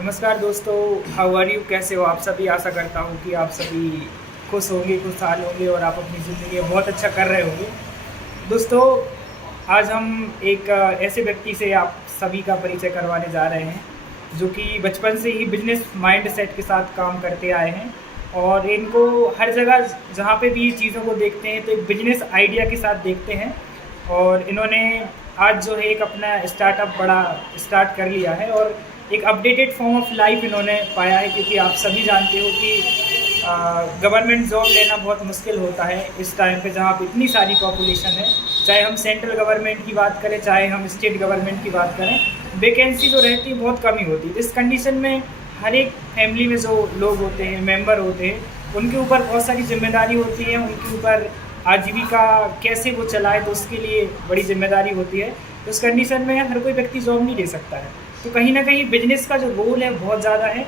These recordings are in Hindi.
नमस्कार दोस्तों, हाउ आर यू? कैसे हो आप सभी? आशा करता हूँ कि आप सभी खुश होंगे, खुशहाल होंगे और आप अपनी ज़िंदगी में बहुत अच्छा कर रहे होंगे। दोस्तों, आज हम एक ऐसे व्यक्ति से आप सभी का परिचय करवाने जा रहे हैं जो कि बचपन से ही बिजनेस माइंडसेट के साथ काम करते आए हैं और इनको हर जगह जहाँ पे भी चीज़ों को देखते हैं तो एक बिजनेस आइडिया के साथ देखते हैं। और इन्होंने आज जो है एक अपना स्टार्टअप बड़ा स्टार्ट कर लिया है और एक अपडेटेड फॉर्म ऑफ लाइफ इन्होंने पाया है, क्योंकि आप सभी जानते हो कि गवर्नमेंट जॉब लेना बहुत मुश्किल होता है इस टाइम पे जहाँ पे इतनी सारी पॉपुलेशन है। चाहे हम सेंट्रल गवर्नमेंट की बात करें, चाहे हम स्टेट गवर्नमेंट की बात करें, वैकेंसी जो रहती है बहुत कम ही होती है। इस कंडीशन में हर एक फैमिली में जो लोग होते हैं, मेंबर होते हैं, उनके ऊपर बहुत सारी जिम्मेदारी होती है। उनके ऊपर आजीविका कैसे वो चलाए तो उसके लिए बड़ी जिम्मेदारी होती है। तो उस कंडीशन में हर कोई व्यक्ति जॉब नहीं ले सकता है, तो कहीं ना कहीं बिजनेस का जो रोल है बहुत ज़्यादा है।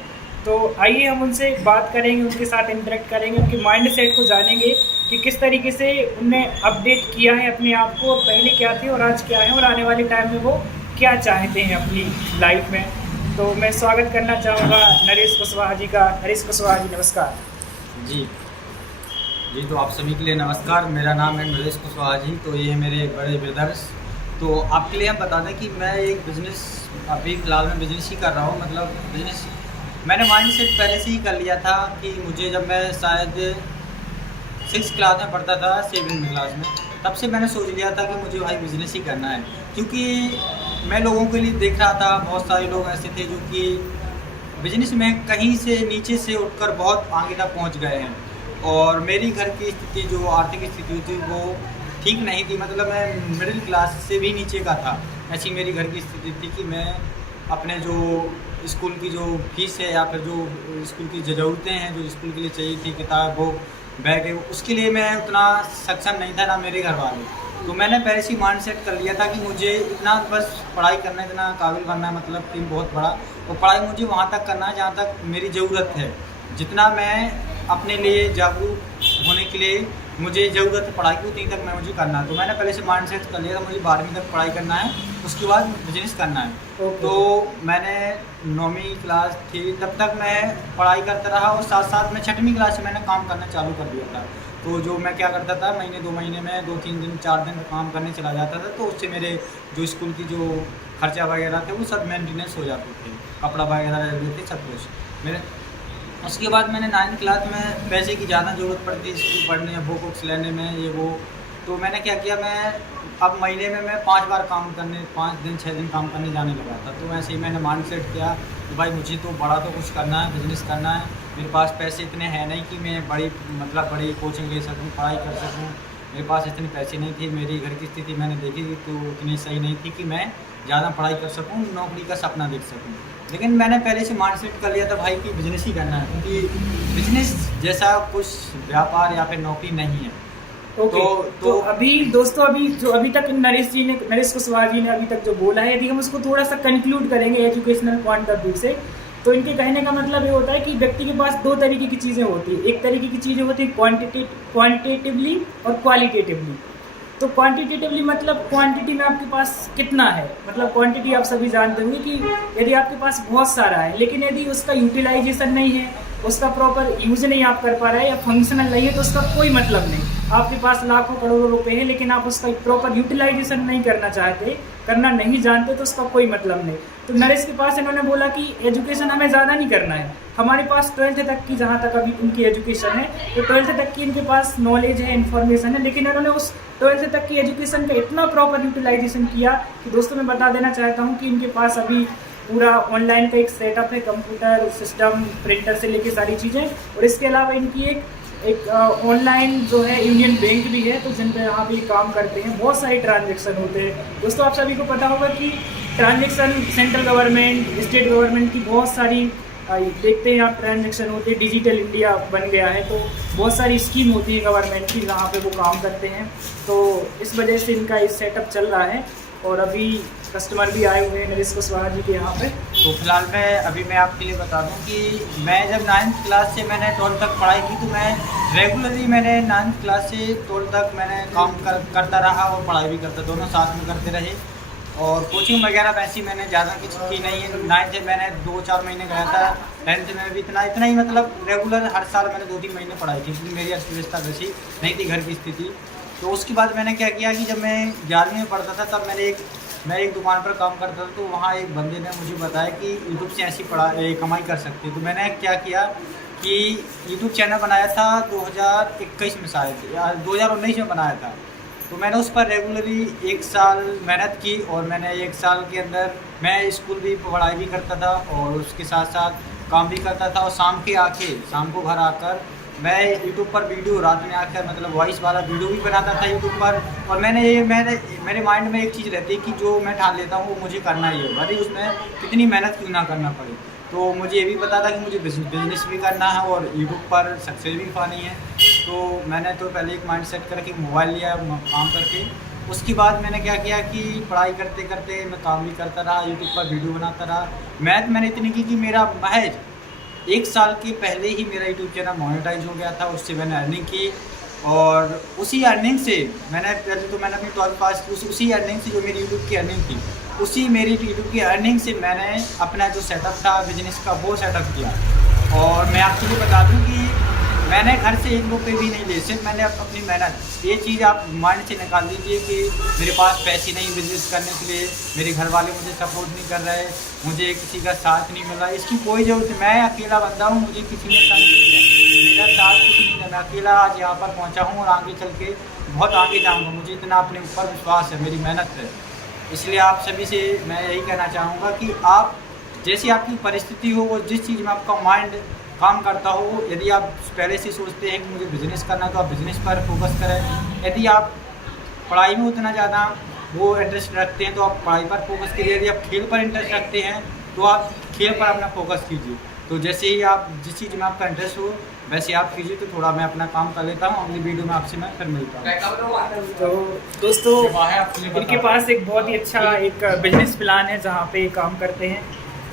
तो आइए हम उनसे बात करेंगे, उनके साथ इंटरेक्ट करेंगे, उनके माइंड सेट को जानेंगे कि किस तरीके से उनने अपडेट किया है अपने आप को, और पहले क्या थे और आज क्या है, और आने वाले टाइम में वो क्या चाहते हैं अपनी लाइफ में। तो मैं स्वागत करना चाहूँगा नरेश कुशवाहा जी का। नरेश कुशवाहा जी, नमस्कार। जी जी, तो आप सभी के लिए नमस्कार। मेरा नाम है नरेश कुशवाहा जी। तो ये है मेरे बड़े ब्रदर्स। तो आपके लिए हम बता दें कि मैं एक बिज़नेस अभी फ़िलहाल में बिज़नेस ही कर रहा हूँ। मतलब बिज़नेस मैंने माइंड सेट पहले से ही कर लिया था कि मुझे, जब मैं शायद 6 क्लास में पढ़ता था, 7वीं क्लास में, तब से मैंने सोच लिया था कि मुझे भाई बिज़नेस ही करना है। क्योंकि मैं लोगों के लिए देख रहा था, बहुत सारे लोग ऐसे थे जो कि बिजनेस में कहीं से नीचे से उठकर बहुत आगे तक पहुंच गए हैं। और मेरी घर की स्थिति, जो आर्थिक स्थिति थी, वो ठीक नहीं थी। मतलब मैं मिडिल क्लास से भी नीचे का था। ऐसी मेरी घर की स्थिति थी कि मैं अपने जो स्कूल की जो फीस है या फिर जो स्कूल की ज़रूरतें हैं, जो स्कूल के लिए चाहिए थी, किताब, बुक, बैग है, उसके लिए मैं उतना सक्षम नहीं था, ना मेरे घर वाले। तो मैंने पहले से माइंड सेट कर लिया था कि मुझे इतना बस पढ़ाई करना है, इतना काबिल बनना है, मतलब कि बहुत बड़ा। और पढ़ाई मुझे वहाँ तक करना है जहाँ तक मेरी ज़रूरत है। जितना मैं अपने लिए जागरूक होने के लिए मुझे ज़रूरत है पढ़ाई की, उतनी तक मैं मुझे करना है। तो मैंने पहले से माइंड सेट कर लिया था मुझे 12वीं तक पढ़ाई करना है, उसके बाद बिजनेस करना है। तो मैंने 9वीं क्लास थी तब तक मैं पढ़ाई करता रहा, और साथ साथ में 6वीं क्लास से मैंने काम करना चालू कर दिया था। तो जो मैं क्या करता था, महीने 2 महीने में 2-3 दिन 4 दिन काम करने चला जाता था। तो उससे मेरे जो स्कूल की जो खर्चा वगैरह थे वो सब मेंटेनेंस हो जाते थे, कपड़ा वगैरह रहते थे, सब कुछ मेरे। उसके बाद मैंने 9वीं क्लास में पैसे की ज़्यादा ज़रूरत पड़ती स्कूल पढ़ने, बुक्स लेने में, ये वो। तो मैंने क्या किया, मैं अब महीने में मैं 5 बार काम करने, 5 दिन 6 दिन काम करने जाने लगा था। तो ऐसे ही मैंने माइंड सेट किया कि भाई मुझे तो बड़ा तो कुछ करना है, बिजनेस करना है। मेरे पास पैसे इतने हैं नहीं कि मैं बड़ी कोचिंग ले सकूँ, पढ़ाई कर सकूँ। मेरे पास इतने पैसे नहीं थे। मेरी घर की स्थिति मैंने देखी तो उतनी सही नहीं थी कि मैं ज़्यादा पढ़ाई कर सकूँ, नौकरी का सपना देख सकूँ। लेकिन मैंने पहले से माइंड सेट कर लिया था भाई कि बिजनेस ही करना है, क्योंकि बिजनेस जैसा कुछ व्यापार या फिर नौकरी नहीं है। तो अभी दोस्तों, अभी तक नरेश कुशवाहा जी ने अभी तक जो बोला है, यदि हम उसको थोड़ा सा कंक्लूड करेंगे एजुकेशनल पॉइंट ऑफ व्यू से, तो इनके कहने का मतलब ये होता है कि व्यक्ति के पास 2 तरीके की चीज़ें होती है। एक तरीके की चीज़ें होती है क्वांटिटेटिवली और क्वालिटेटिवली। तो क्वांटिटेटिवली मतलब क्वांटिटी में आपके पास कितना है, मतलब क्वांटिटी आप सभी जानते होंगे कि यदि आपके पास बहुत सारा है, लेकिन यदि उसका यूटिलाइजेशन नहीं है, उसका प्रॉपर यूज नहीं आप कर पा रहे हैं, या फंक्शनल नहीं है, तो उसका कोई मतलब नहीं। आपके पास लाखों करोड़ों रुपए हैं, लेकिन आप उसका प्रॉपर यूटिलाइजेशन नहीं करना चाहते, करना नहीं जानते, तो उसका कोई मतलब नहीं। तो नरेश के पास इन्होंने बोला कि एजुकेशन हमें ज़्यादा नहीं करना है, हमारे पास 12th तक की, जहाँ तक अभी इनकी एजुकेशन है, तो 12th तक की इनके पास नॉलेज है, इन्फॉर्मेशन है, लेकिन इन्होंने उस 12th तक की एजुकेशन का इतना प्रॉपर यूटिलाइजेशन किया कि दोस्तों मैं बता देना चाहता हूँ कि इनके पास अभी पूरा ऑनलाइन का एक सेटअप है, कंप्यूटर सिस्टम, प्रिंटर से लेके सारी चीज़ें। और इसके अलावा इनकी एक ऑनलाइन जो है यूनियन बैंक भी है, तो जिन पे यहाँ पे काम करते हैं, बहुत सारे ट्रांजेक्शन होते हैं। दोस्तों आप सभी को पता होगा कि transaction central government, state government की बहुत सारी देखते हैं आप ट्रांजेक्शन होते हैं। डिजिटल इंडिया बन गया है, तो बहुत सारी स्कीम होती है गवर्नमेंट की जहाँ पे वो काम करते हैं। तो इस वजह से इनका इस सेटअप चल रहा है, और अभी कस्टमर भी आए हुए हैं नरेश कुशवाहा जी के यहाँ पे। तो फिलहाल मैं आपके लिए बता दूं कि मैं जब 9th क्लास से मैंने 12th तक पढ़ाई की, तो मैं रेगुलरली मैंने 9th क्लास से 12th तक मैंने काम करता रहा और पढ़ाई भी करता, दोनों साथ में करते रहे। और कोचिंग वगैरह वैसी मैंने ज़्यादा कुछ की नहीं है। 9th से मैंने 2-4 महीने गया था, 10th में भी इतना ही मतलब रेगुलर हर साल मैंने 2-3 महीने पढ़ाई थी, क्योंकि मेरी अर्थव्यवस्था वैसी नहीं थी, घर की स्थिति। तो उसके बाद मैंने क्या किया कि जब मैं 11वीं में पढ़ता था तब मैं एक दुकान पर काम करता था। तो वहाँ एक बंदे ने मुझे बताया कि यूट्यूब से ऐसी कमाई कर सकते हो। तो मैंने क्या किया कि यूट्यूब चैनल बनाया था 2021 में, शायद या 2019 में बनाया था। तो मैंने उस पर रेगुलरली 1 साल मेहनत की, और मैंने 1 साल के अंदर मैं स्कूल भी पढ़ाई भी करता था और उसके साथ साथ काम भी करता था। और शाम को घर आकर मैं यूट्यूब पर वीडियो रात में आकर मतलब वॉइस वाला वीडियो भी बनाता था यूट्यूब पर। और मेरे माइंड में एक चीज़ रहती है कि जो मैं ठान लेता हूँ वो मुझे करना ही है, भले उसमें कितनी मेहनत क्यों ना करना पड़े। तो मुझे ये भी पता था कि मुझे बिजनेस भी करना है और यूट्यूब पर सक्सेस भी पानी है। तो मैंने तो पहले एक माइंड सेट करके मोबाइल लिया काम करके। उसके बाद मैंने क्या किया कि पढ़ाई करते करते मैं काम भी करता रहा, यूट्यूब पर वीडियो बनाता रहा। मैंने इतनी की कि मेरा महज 1 साल के पहले ही मेरा यूट्यूब चैनल मोनेटाइज हो गया था। उससे मैंने अर्निंग की, और उसी अर्निंग से मैंने अपनी 12th पास की। उसी अर्निंग से जो मेरी यूट्यूब की अर्निंग थी, उसी मेरी यूट्यूब की अर्निंग से मैंने अपना जो सेटअप था बिजनेस का वो सेटअप किया। और मैं आपको ये बता दूं कि मैंने घर से 1 रुपये भी नहीं लिए, सिर्फ मैंने अपनी मेहनत। ये चीज़ आप माइंड से निकाल दीजिए कि मेरे पास पैसे नहीं बिजनेस करने के लिए, मेरे घर वाले मुझे सपोर्ट नहीं कर रहे, मुझे किसी का साथ नहीं मिल रहा। इसकी कोई ज़रूरत नहीं, मैं अकेला बंदा हूँ, मुझे किसी ने साथ नहीं दिया, मेरा साथ किसी ने, मैं अकेला आज यहाँ पर पहुँचा हूँ और आगे चल के बहुत आगे जाऊँगा। मुझे इतना अपने ऊपर विश्वास है, मेरी मेहनत है। इसलिए आप सभी से मैं यही कहना चाहूँगा कि आप जैसी आपकी परिस्थिति हो, वो जिस चीज़ में आपका माइंड काम करता हो, यदि आप पहले से सोचते हैं कि मुझे बिज़नेस करना है तो आप बिज़नेस पर फोकस करें। यदि आप पढ़ाई में उतना ज़्यादा वो इंटरेस्ट रखते हैं तो आप पढ़ाई पर फोकस कीजिए। यदि आप खेल पर इंटरेस्ट रखते हैं तो आप खेल पर अपना फोकस कीजिए। तो जैसे ही आप जिस चीज़ में आपका इंटरेस्ट हो वैसे आप कीजिए। तो थोड़ा मैं अपना काम कर लेता हूँ, अगली वीडियो में आपसे मैं फिर मिलता हूँ। तो दोस्तों, इनके पास एक बहुत ही अच्छा एक बिजनेस प्लान है जहाँ पे काम करते हैं,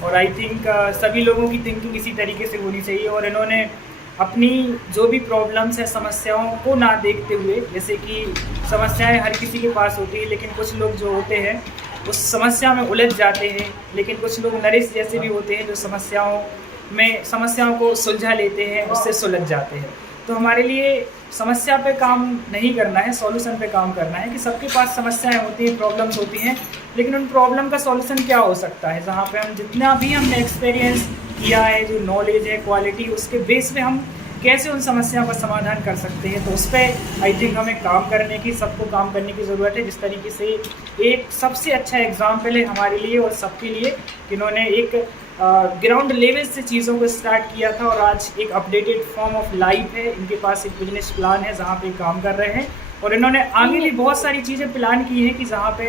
और आई थिंक सभी लोगों की थिंकिंग इसी तरीके से होनी चाहिए। और इन्होंने अपनी जो भी प्रॉब्लम्स है, समस्याओं को ना देखते हुए, जैसे कि समस्याएं हर किसी के पास होती है, लेकिन कुछ लोग जो होते हैं उस समस्या में उलझ जाते हैं, लेकिन कुछ लोग नरेश जैसे भी होते हैं जो समस्याओं को सुलझा लेते हैं, उससे सुलझ जाते हैं। तो हमारे लिए समस्या पे काम नहीं करना है, सॉल्यूशन पे काम करना है कि सबके पास समस्याएं होती हैं, प्रॉब्लम्स होती हैं, लेकिन उन प्रॉब्लम का सॉल्यूशन क्या हो सकता है, जहाँ पे हम जितना भी हमने एक्सपीरियंस किया है, जो नॉलेज है, क्वालिटी, उसके बेस पे हम कैसे उन समस्याओं का समाधान कर सकते हैं। तो उस पर आई थिंक हमें सबको काम करने की ज़रूरत है। जिस तरीके से एक सबसे अच्छा एग्जाम्पल है हमारे लिए और सबके लिए, इन्होंने एक ग्राउंड लेवल से चीज़ों को स्टार्ट किया था और आज एक अपडेटेड फॉर्म ऑफ लाइफ है। इनके पास एक बिजनेस प्लान है जहाँ पे काम कर रहे हैं, और इन्होंने आगे भी बहुत सारी चीज़ें प्लान की हैं कि जहाँ पे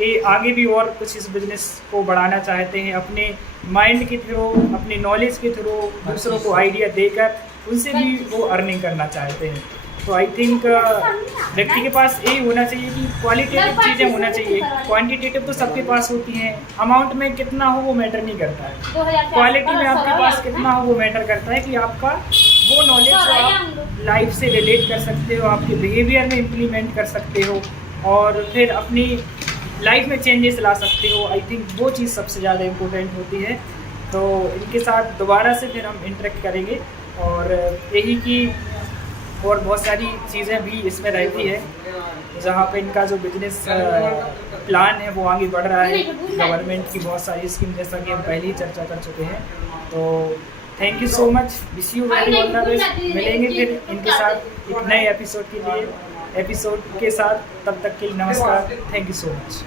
ये आगे भी और कुछ इस बिज़नेस को बढ़ाना चाहते हैं, अपने माइंड के थ्रू, अपने नॉलेज के थ्रू, दूसरों को आइडिया देकर उनसे भी वो अर्निंग करना चाहते हैं। तो आई थिंक व्यक्ति के पास यही होना चाहिए कि क्वालिटेटिव चीज़ें होना चाहिए। क्वांटिटेटिव तो सबके पास होती हैं, अमाउंट में कितना हो वो मैटर नहीं करता है, क्वालिटी में आपके पास कितना हो वो मैटर करता है कि आपका वो नॉलेज जो आप लाइफ से रिलेट कर सकते हो, आपके बिहेवियर में इम्प्लीमेंट कर सकते हो और फिर अपनी लाइफ में चेंजेस ला सकते हो। आई थिंक वो चीज़ सबसे ज़्यादा इम्पोर्टेंट होती है। तो इनके साथ दोबारा से फिर हम इंटरेक्ट करेंगे, और यही कि और बहुत सारी चीज़ें भी इसमें रहती है, जहाँ पे इनका जो बिजनेस प्लान है वो आगे बढ़ रहा है। गवर्नमेंट की बहुत सारी स्कीम, जैसा कि हम पहले ही चर्चा कर चुके हैं। तो thank you so much, wish you very all the best. मिलेंगे फिर इनके साथ एक नए एपिसोड के साथ, तब तक के लिए नमस्कार, थैंक यू सो मच।